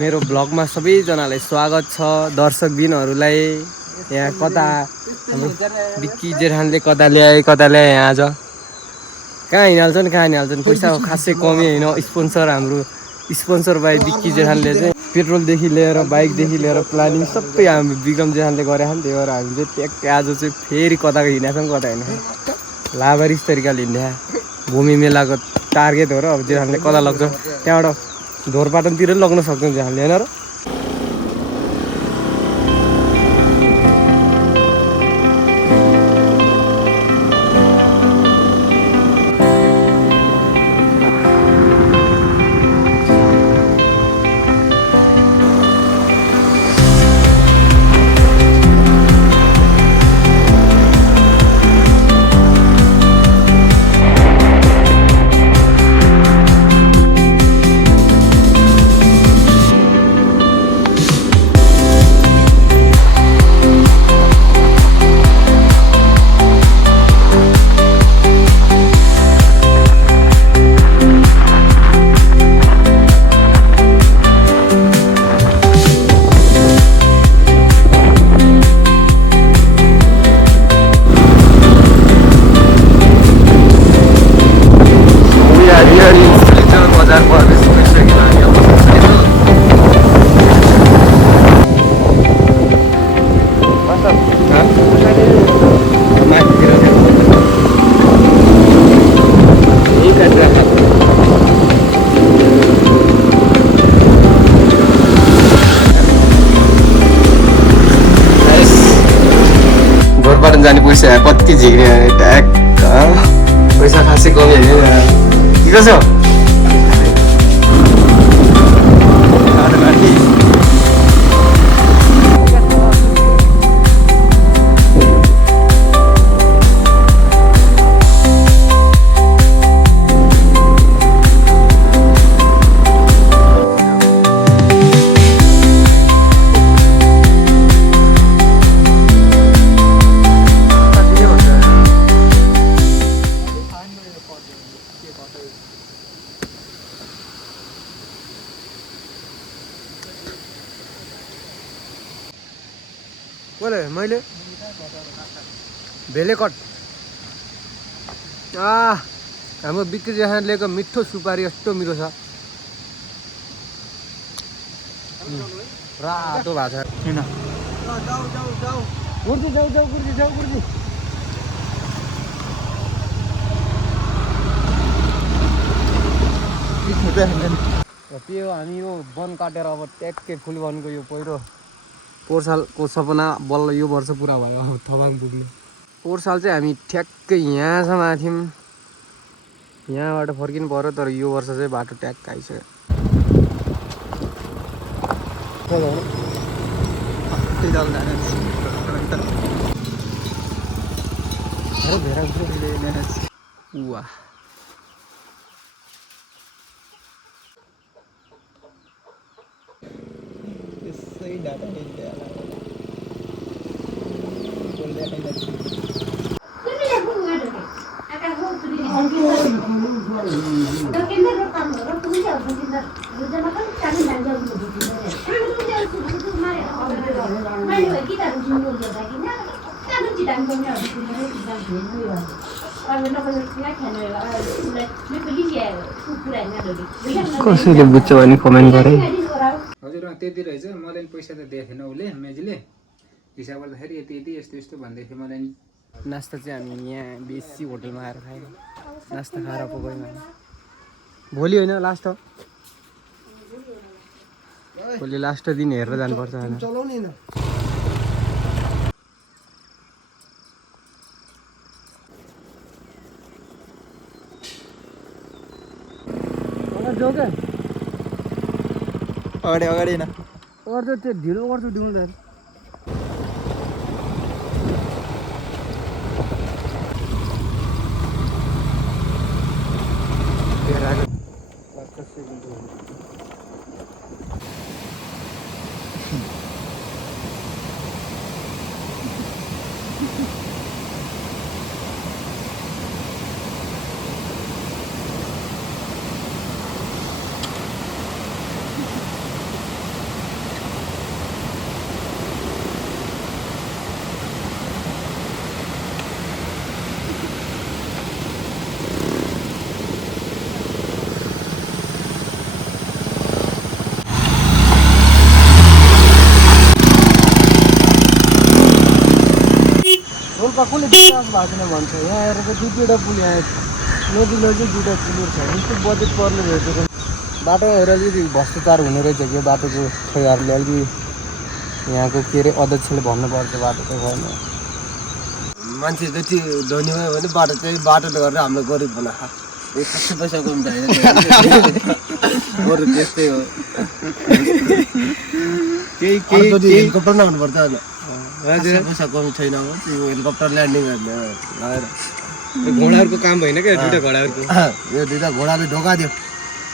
मेरो ब्लगमा सबैजनालाई स्वागत छ। दर्शक दिनहरूलाई यहाँ कता बिक्की जेठानले कता ल्याए यहाँ आज कहाँ हिँडाल्छन् पैसाको खासै कमी होइन। स्पोन्सर हाम्रो स्पोन्सर बाई बिक्की जेठानले चाहिँ पेट्रोलदेखि लिएर बाइकदेखि लिएर प्लानिङ सबै हामी विक्रम जेठानले गरेको नि। त्यही भएर हामी चाहिँ ट्याक्कै आज चाहिँ फेरि कता हिँडेको छौँ कता हिँडेको लावारिस तरिकाले हिँड्या भूमि मेलाको टार्गेट हो र। अब जेठानले कता लग्छ त्यहाँबाट ढोरपाटनतिर लग्न सक्छौँ जेठानले होइन र। जाने पैसा कति झिक्ने ट्याक पैसा खासै कमी होइन। के कसो बोले मैले भेलेकट हाम्रो बिक्री जेठानले लिएको मिठो सुपारी यस्तो मिठो छ। रातो भएको छ हैन। गुर्जी जाऊ गुर्जी त्यो हामी यो वन काटेर अब ट्याक्कै फुल वनको यो पहिरो पोहोर सालको सपना बल्ल यो वर्ष पुरा भयो। अब थबाङ पुग्ने पोहोर साल चाहिँ हामी ठ्याक्कै यहाँसम्म आएको थियौँ। यहाँबाट फर्किनु पर्यो तर यो वर्ष चाहिँ बाटो ट्याक्क आइसक्यो। वाह सही डाटा नहीं दिया कसैले बुझ्छ भने कमेन्ट गरे। हजुर त्यति रहेछ। मलाई पैसा त दिएको थिएन उसले मेजीले हिसाब गर्दाखेरि यति यति यस्तो यस्तो भन्दै थियो मलाई। नास्ता चाहिँ हामी यहाँ बेसी होटलमा आएर खायौँ। नास्ता खाएर पो गयौँ हामी। भोलि होइन लास्ट हो। भोलि लास्ट दिन हेरेर जानुपर्छ होइन। अगाडि अगाडि न गर्छ त्यो ढिलो गर्छु दिउँ त। कसले विकास भएको छैन भन्छ यहाँ आएर चाहिँ दुईवटा पुल यहाँ नदी नजिक दुईवटा पुलहरू छ यस्तो बजेट पर्ने रहेछ बाटो हेरेर चाहिँ भ्रष्टाचार हुने रहेछ कि बाटोको ठेगाहरूले अलिकति यहाँको के अरे अध्यक्षले भन्नुपर्छ बाटो चाहिँ भएन मान्छे जति धनी भयो भने बाटो गरेर हाम्रो गरिब बना खासै पैसा कमाउँदैन बरु त्यस्तै हो केही हेलिकप्टर नै हुनुपर्छ होइन पैसा कमी छैन हो त्यो हेलिकप्टर ल्यान्डिङ गर्ने लगाएर घोडाहरूको काम भएन क्या दुईवटा घोडाहरूको यो दुईवटा घोडाले ढोका दियो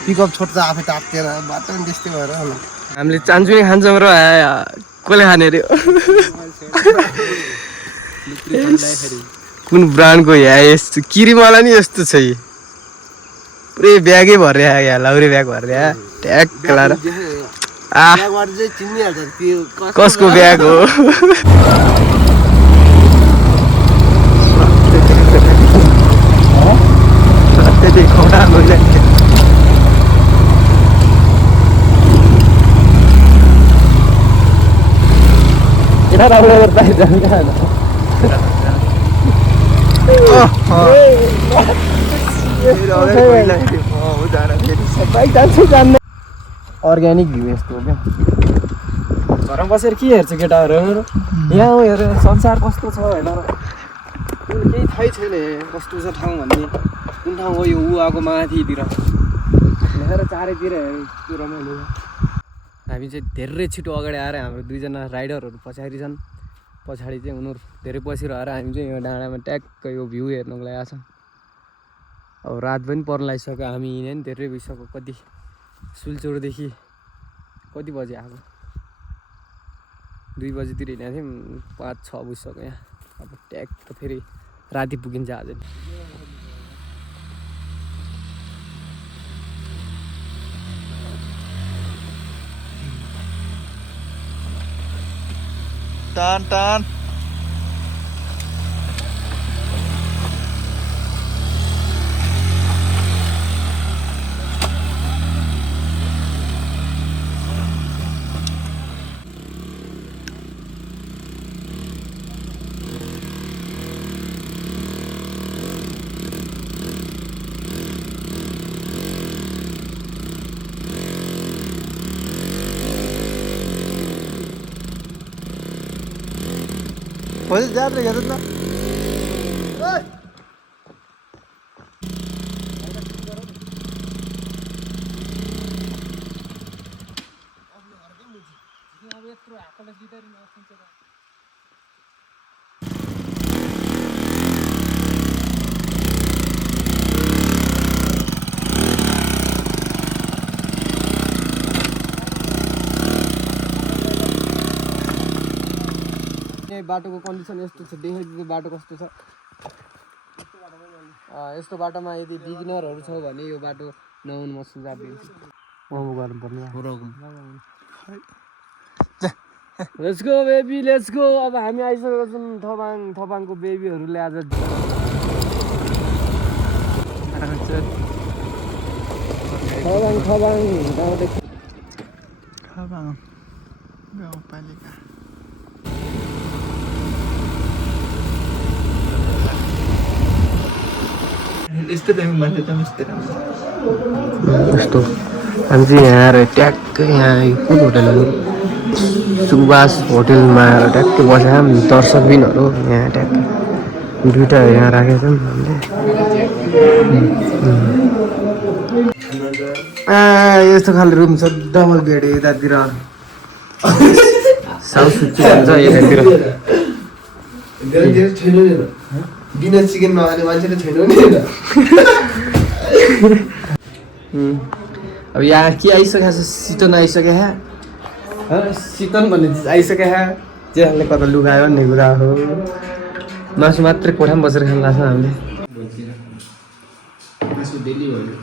पिकअप छोड्छ आफै तात्तिएर बाटो पनि त्यस्तै भएर होला हामीले चान्चुनी खान्छौँ र कसले खाने अरे कुन ब्रान्डको यहाँ यस्तो किरिमाला नि यस्तो छ यी पुरै ब्यागै भरेर यहाँ लाउरे ब्याग भरेर ट्याक लाएर कसको ब्याग हो अर्ग्यानिक भ्यू यस्तो हो क्या घरमा बसेर के हेर्छ केटाहरू यहाँ हेर संसार कस्तो छ होइन र केही थाहै छैन कस्तो छ ठाउँ भन्ने कुन ठाउँ हो यो ऊ आएको माथितिर हेरेर चारैतिर हेरेर रमाइलो हामी चाहिँ धेरै छिटो अगाडि आएर हाम्रो दुईजना राइडरहरू पछाडि छन् पछाडि चाहिँ उनीहरू धेरै पछि रहेर हामी चाहिँ यो डाँडामा ट्याक्क यो भ्यू हेर्नुको लागि आएको छौँ अब रात पनि पर्न लागिसक्यो हामी हिँड्यो नि धेरै भइसक्यो कति सुलचोरदेखि कति बजी आएको 2 बजीतिर हिँडेको थियौँ 5-6 बजिसक्यो यहाँ अब ट्याक्क फेरि राति पुगिन्छ आज टान टान पहिले जात रे हेर्नु न बाटोको कन्डिसन यस्तो छ देखेको बाटो कस्तो छ यस्तो बाटोमा यदि बिगिनरहरू छ भने यो बाटो नहुनु म सुझाव दिन्छु गर्नुपर्ने let's go baby let's go अब हामी आइसकेको छौँ थपाङको बेबीहरूले आज गाउँपालिका यस्तो टाइममा मान्छे त यस्तो राम्रो यस्तो हामी चाहिँ यहाँ आएर ट्याक्क यहाँ कुन होटल हो सुभाष होटलमा आएर ट्याक्क बसेको हामी दर्शकबिनहरू यहाँ ट्याक्क दुइटा यहाँ राखेका छौँ हामीले यस्तो खाले रुम छ डबल बेड यतातिर साउथ सुची भन्छ यतातिर बिना चिकन नखाने मान्छे त छैन नि अब यहाँ के आइसकेको छ सिटन आइसक्यो सिटन भन्ने चिज आइसक्यो जेले कता लुगायो भन्ने कुरा हो मासु मात्रै कोठामा बसेर खानु लाग्छ हामीले मासु डेली भयो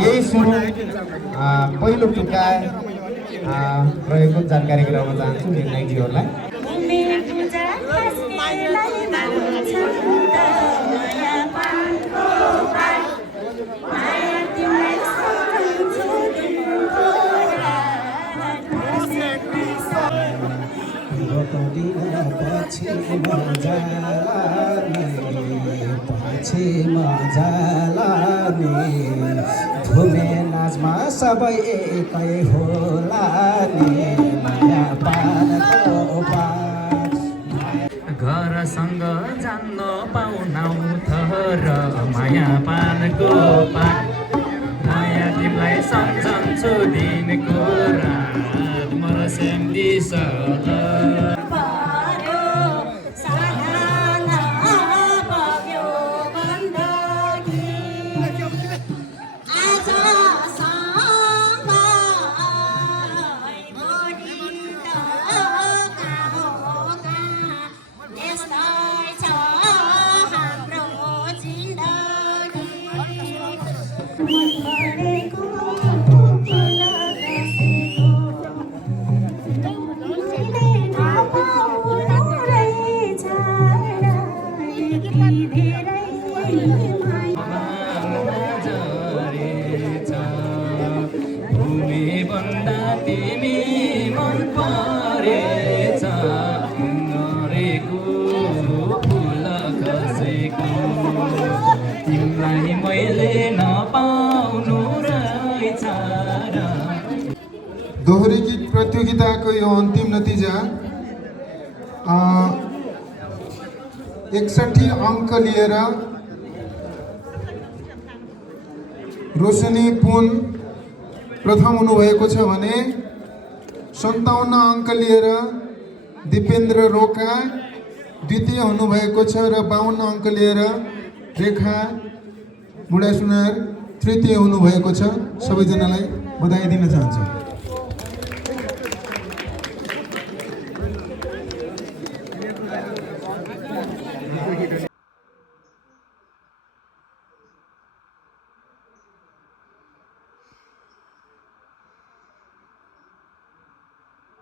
यही सुरु पहिलो टुक्का रहेको जानकारी गराउन चाहन्छु निर्णयजीहरूलाई पछिमा जालाने धुमे नाचमा सबै एकै होला नि माया पानको पात घरसँग जान्न पाउनौ थर माया पानको पात माया तिमीलाई सम्झन्छु दिनको रात मर स्याम्दी भन्दा तिमी मन परेछ नरेको फुल खसेको तिमीलाई मैले नपाउनु रहेछ दोहोरी गीत प्रतियोगिताको यो अन्तिम नतिजा 61 अङ्क लिएर रोशनी पुन प्रथम हुनुभएको छ भने 57 अङ्क लिएर दिपेन्द्र रोका द्वितीय हुनुभएको छ र 52 अङ्क लिएर रेखा बुढा सुनार तृतीय हुनुभएको छ। सबैजनालाई बधाई दिन चाहन्छु।